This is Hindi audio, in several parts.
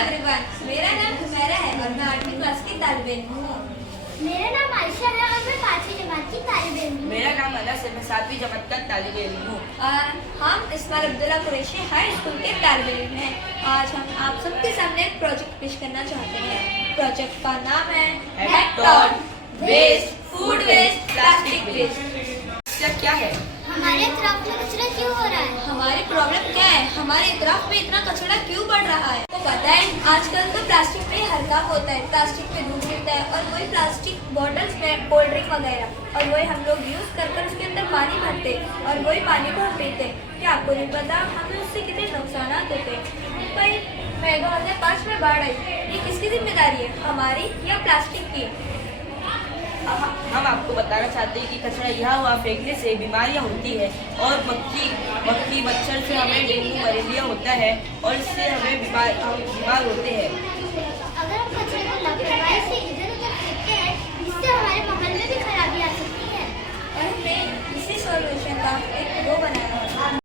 एवरीवन, मेरा नाम हुमैरा है और मैं 8वीं क्लास की तालिब-इल्म हूँ। मेरा नाम आयशा है और मैं 5वीं जमात की तालिब-इल्म हूँ। मेरा नाम अनस है, मैं 7वीं जमात का तालिब-इल्म हूँ। हम इस्माइल अब्दुल्ला कुरैशी हाई स्कूल के तालिब-इल्म हैं। आज हम आप सबके सामने एक प्रोजेक्ट पेश करना चाहते हैं। प्रोजेक्ट का नाम है hackathon waste, food waste, plastic waste. क्या है? हमारे इतराफ में कचरा क्यों हो रहा है? हमारी प्रॉब्लम क्या है? हमारे इतराफ में इतना कचरा क्यों बढ़ रहा है? तो पता है, आजकल तो प्लास्टिक में हर काम होता है। प्लास्टिक में दूध मिलता है और वही प्लास्टिक बॉटल्स में कोल्ड ड्रिंक वगैरह, और वही हम लोग यूज कर उसके अंदर पानी भरते और वही पानी को हम पीते। क्या आपको नहीं पता हमें उससे कितने नुकसान होते? भाई, 2005 में बाढ़ आई, ये किसकी जिम्मेदारी है, हमारी या प्लास्टिक की? हम आपको बताना चाहते हैं कि कचरा यहाँ वहाँ फेंकने से बीमारियाँ होती है और मक्खी मच्छर से हमें डेंगू मलेरिया होता है और इससे हमें बीमार होते हैं। अगर हम कचरे को लापरवाही से इधर उधर फेंकते हैं, इससे हमारे माहौल में भी खराबी आ सकती है। और हमें इसी सॉल्यूशन का एक वो बनाना है।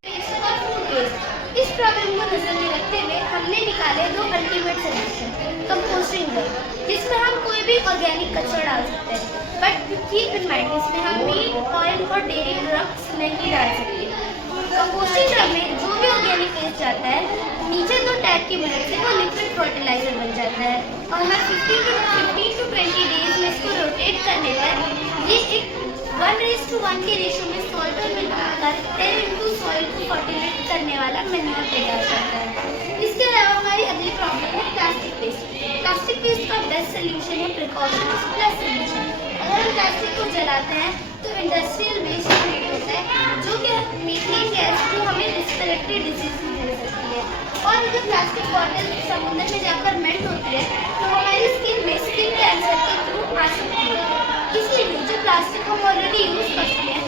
इस प्रॉब्लम को नजर में रखते हुए हमने निकाले 2 अल्टीमेट सोल्यूशन। कंपोस्टिंग, जिसमें हम कोई भी ऑर्गेनिक कचरा डाल सकते हैं, बट कीप इन माइंड इसमें हम मीट, ऑयल और डेयरी प्रोडक्ट्स नहीं डाल सकते। कंपोस्टिंग ड्रम में जो भी ऑर्गेनिक वेस्ट जाता है, नीचे 2 टैप की मदद से वो लिक्विड फर्टिलाइजर बन जाता है और हर 15 to 20 डेज में इसको रोटेट करने पर ये एक 1:1 के रेशो में सॉल्ट और मिलाकर 10 into सॉइल को फर्टिलाइज करने वाला मैन्योर तैयार करता है। इसके अलावा हमारी अगली प्रॉब्लम है प्लास्टिक वेस्ट। प्लास्टिक वेस्ट का बेस्ट सोल्यूशन है प्रिकॉशंस प्लस सोल्यूशन। अगर हम प्लास्टिक को जलाते हैं तो इंडस्ट्रियल वेस्ट क्रिएट होता है, जो कि मीथेन गैस जो हमें रेस्पिरेटरी डिजीज दे सकती है। और अगर प्लास्टिक बॉटल समुद्र में जाकर मेल्ट होती है तो हमारी स्किन में स्किन कैंसर के थ्रू आ सकती है। इसलिए जो प्लास्टिक हम ऑलरेडी यूज करते हैं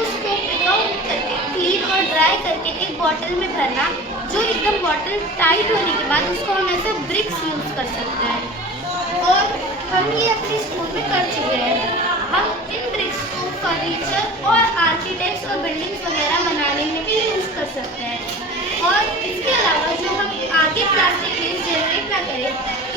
उसको पिकआउट करके क्लीन और ड्राई करके एक बॉटल में भरना, जो एकदम बॉटल टाइट होने के बाद उसको हम ऐसे ब्रिक्स यूज कर सकते हैं। और हम ये अपने स्कूल में कर चुके हैं। हम इन ब्रिक्स को फर्नीचर और आर्किटेक्ट्स और बिल्डिंग्स वगैरह बनाने में भी यूज कर सकते हैं। और इसके अलावा जो हम आगे प्लास्टिक वेस्ट जनरेट ना करें,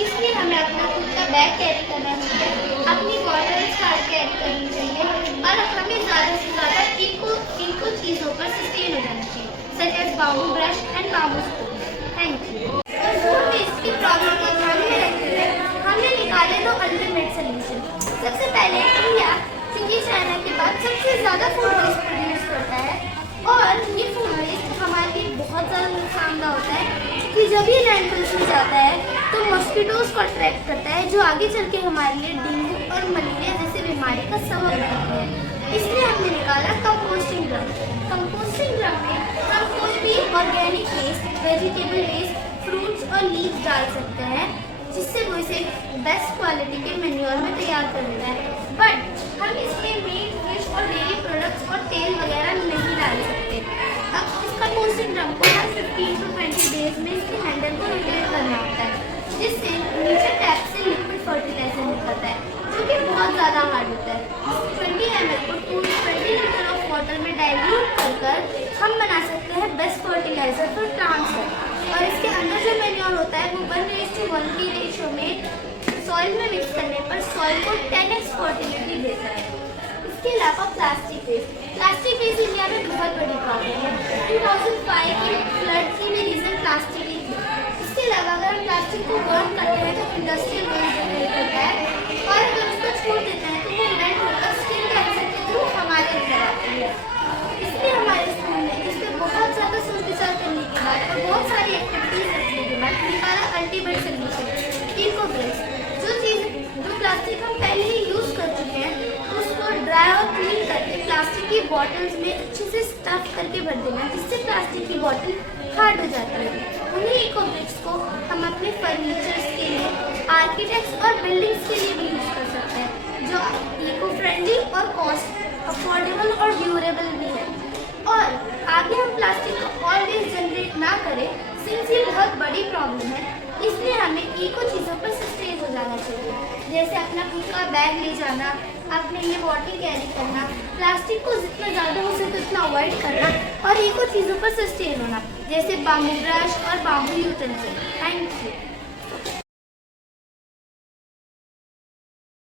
इसलिए हमें अपना खुद का बैग कैरी करना चाहिए, अपनी बॉटल्स कार्ड कैरी करनी चाहिए और हमें ज़्यादा से ज़्यादा इनको चीज़ों पर सस्टेन हो जाना चाहिए, such as bamboo brush and bamboo spoon. Thank you. और फूड वेस्ट की प्रॉब्लम को ध्यान में रखते हुए हमने निकाले 2 अल्टीमेट सोल्यूशन। सबसे पहले इंडिया सिंगी चाइना के बाद सबसे ज़्यादा फूड वेस्ट प्रोड्यूस करता है और ये फूड वेस्ट हमारे लिए बहुत ज़्यादा नुकसानदा होता है कि जब ये लैंडफिल्स में जाता है तो मॉस्किटोज को अट्रैक्ट करता है, जो आगे चल के हमारे लिए डेंगू और मलेरिया जैसे बीमारी का सबब बनता है। इसलिए हमने निकाला कंपोस्टिंग ड्रम। कंपोस्टिंग ड्रम में हम कोई भी organic waste, vegetable waste, fruits और लीव्स डाल सकते हैं, जिससे वो इसे बेस्ट क्वालिटी के मैन्योर में तैयार कर देता है। बट हम इसमें मीट, फिश और डेयरी प्रोडक्ट्स और तेल वगैरह नहीं डाल सकते। अब इस कंपोस्टिंग ड्रम को हर 15 to 20 डेज में इसके हैंडल को रोटेट करना होता है, जिससे नीचे टैप से लिक्विड फर्टिलाइजर निकलता है, जो कि बहुत ज़्यादा हार्ड होता है। 20 ml को 20 लीटर ऑफ वाटर में डाइल्यूट कर हम बना सकते हैं बेस्ट फर्टिलाइजर फॉर प्लांट्स। और इसके अंदर जो मैन्योर होता है वो 1:1 की रेशो में सॉइल में मिक्स करने पर सॉइल को 10x फर्टिलिटी देता है। इसके अलावा प्लास्टिक वेस्ट इंडिया में बहुत बड़ी प्रॉब्लम है। 2005 के फ्लड की भी रीज़न प्लास्टिक ही थी। इसके अलावा अगर हम प्लास्टिक को बर्न करते हैं तो इंडस्ट्रियल वेस्ट जनरेट होता है और अगर उसको छोड़ देते हैं तो वो मेल्ट होकर स्किन कैंसर के थ्रू हमारे अंदर आती है। इसलिए हमारे स्कूल में इस पर बहुत ज़्यादा सोच विचार करने के बाद और बहुत सारी एक्टिविटीज रखने के बाद निकाला अल्टीमेट सोल्यूशन इको वेस्ट। जो प्लास्टिक हम पहले ही यूज़ कर चुके हैं उसको ड्राई और क्लीन करके प्लास्टिक की बॉटल्स में अच्छे से स्टफ करके भर देना, जिससे प्लास्टिक की बॉटल हार्ड हो जाती है। उन्हीं इको ब्रिक्स को हम अपने फर्नीचर्स के लिए, आर्किटेक्ट्स और बिल्डिंग्स के लिए भी यूज़ कर सकते हैं, जो इको फ्रेंडली और कॉस्ट अफोर्डेबल और ड्यूरेबल भी है। और आगे हम प्लास्टिक को ऑलवेज जनरेट ना करें, सिंस ये बहुत बड़ी प्रॉब्लम है, इसलिए हमें इको चीज़ों पर सस्टेन हो जाना चाहिए, जैसे अपना खुद का बैग ले जाना, अपने लिए बॉटल कैरी करना, प्लास्टिक को जितना ज़्यादा हो सके उतना अवॉइड करना और इको चीज़ों पर सस्टेन होना, जैसे बाम्बू ब्रश और बाम्बू यूटेंसिल। Thank you.